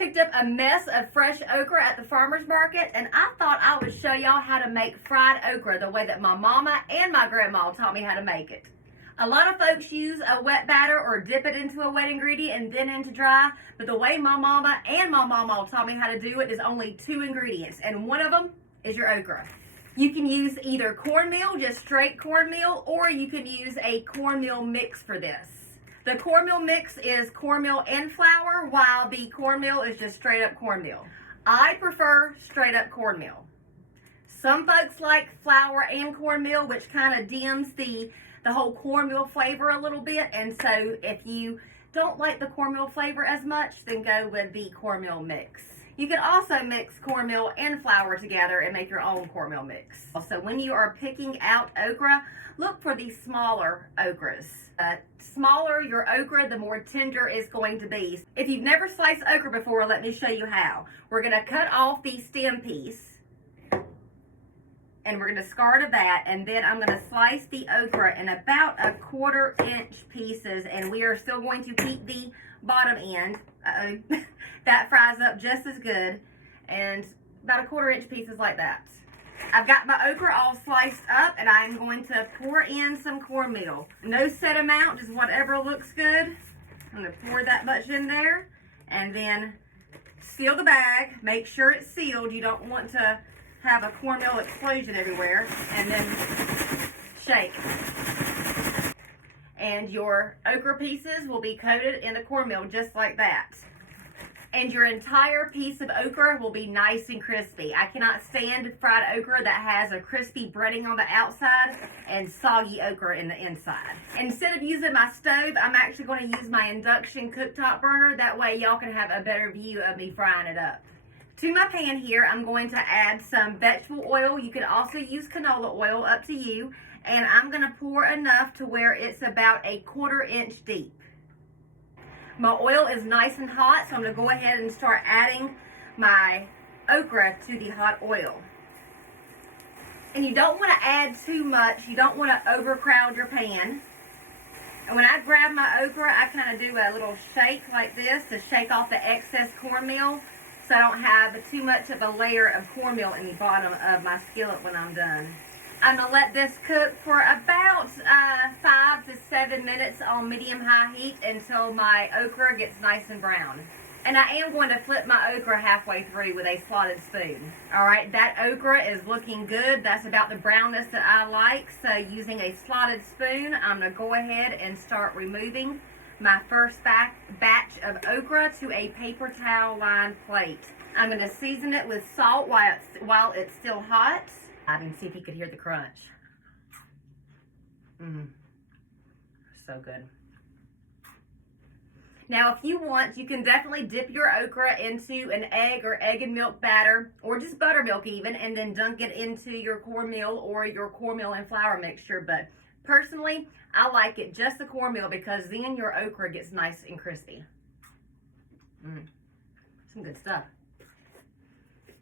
picked up a mess of fresh okra at the farmer's market, and I thought I would show y'all how to make fried okra the way that my mama and my grandma taught me how to make it. A lot of folks use a wet batter or dip it into a wet ingredient and then into dry, but the way my mama and my mama taught me how to do it is only 2 ingredients, and one of them is your okra. You can use either cornmeal, just straight cornmeal, or you can use a cornmeal mix for this. The cornmeal mix is cornmeal and flour, while the cornmeal is just straight up cornmeal. I prefer straight up cornmeal. Some folks like flour and cornmeal, which kind of dims the whole cornmeal flavor a little bit. And so if you don't like the cornmeal flavor as much, then go with the cornmeal mix. You can also mix cornmeal and flour together and make your own cornmeal mix. Also, when you are picking out okra, look for the smaller okras. Smaller your okra, the more tender it's going to be. If you've never sliced okra before, let me show you how. We're going to cut off the stem piece, and we're going to discard of that, and then I'm going to slice the okra in about 1/4 inch pieces, and we are still going to keep the bottom end. That fries up just as good, and about 1/4 inch pieces like that. I've got my okra all sliced up, and I'm going to pour in some cornmeal. No set amount, just whatever looks good. I'm going to pour that much in there, and then seal the bag. Make sure it's sealed. You don't want to have a cornmeal explosion everywhere, and then shake. And your okra pieces will be coated in the cornmeal just like that. And your entire piece of okra will be nice and crispy. I cannot stand fried okra that has a crispy breading on the outside and soggy okra in the inside. Instead of using my stove, I'm actually going to use my induction cooktop burner. That way y'all can have a better view of me frying it up. To my pan here, I'm going to add some vegetable oil. You can also use canola oil, up to you. And I'm going to pour enough to where it's about 1/4 inch deep. My oil is nice and hot, so I'm going to go ahead and start adding my okra to the hot oil. And you don't want to add too much. You don't want to overcrowd your pan. And when I grab my okra, I kind of do a little shake like this to shake off the excess cornmeal, so I don't have too much of a layer of cornmeal in the bottom of my skillet when I'm done. I'm going to let this cook for about 5 to 7 minutes on medium-high heat until my okra gets nice and brown. And I am going to flip my okra halfway through with a slotted spoon. All right, that okra is looking good. That's about the brownness that I like. So using a slotted spoon, I'm going to go ahead and start removing my first batch of okra to a paper towel lined plate. I'm going to season it with salt while it's still hot. I can see if you could hear the crunch. So good. Now, if you want, you can definitely dip your okra into an egg or egg and milk batter, or just buttermilk even, and then dunk it into your cornmeal or your cornmeal and flour mixture. But personally, I like it just the cornmeal, because then your okra gets nice and crispy. Some good stuff.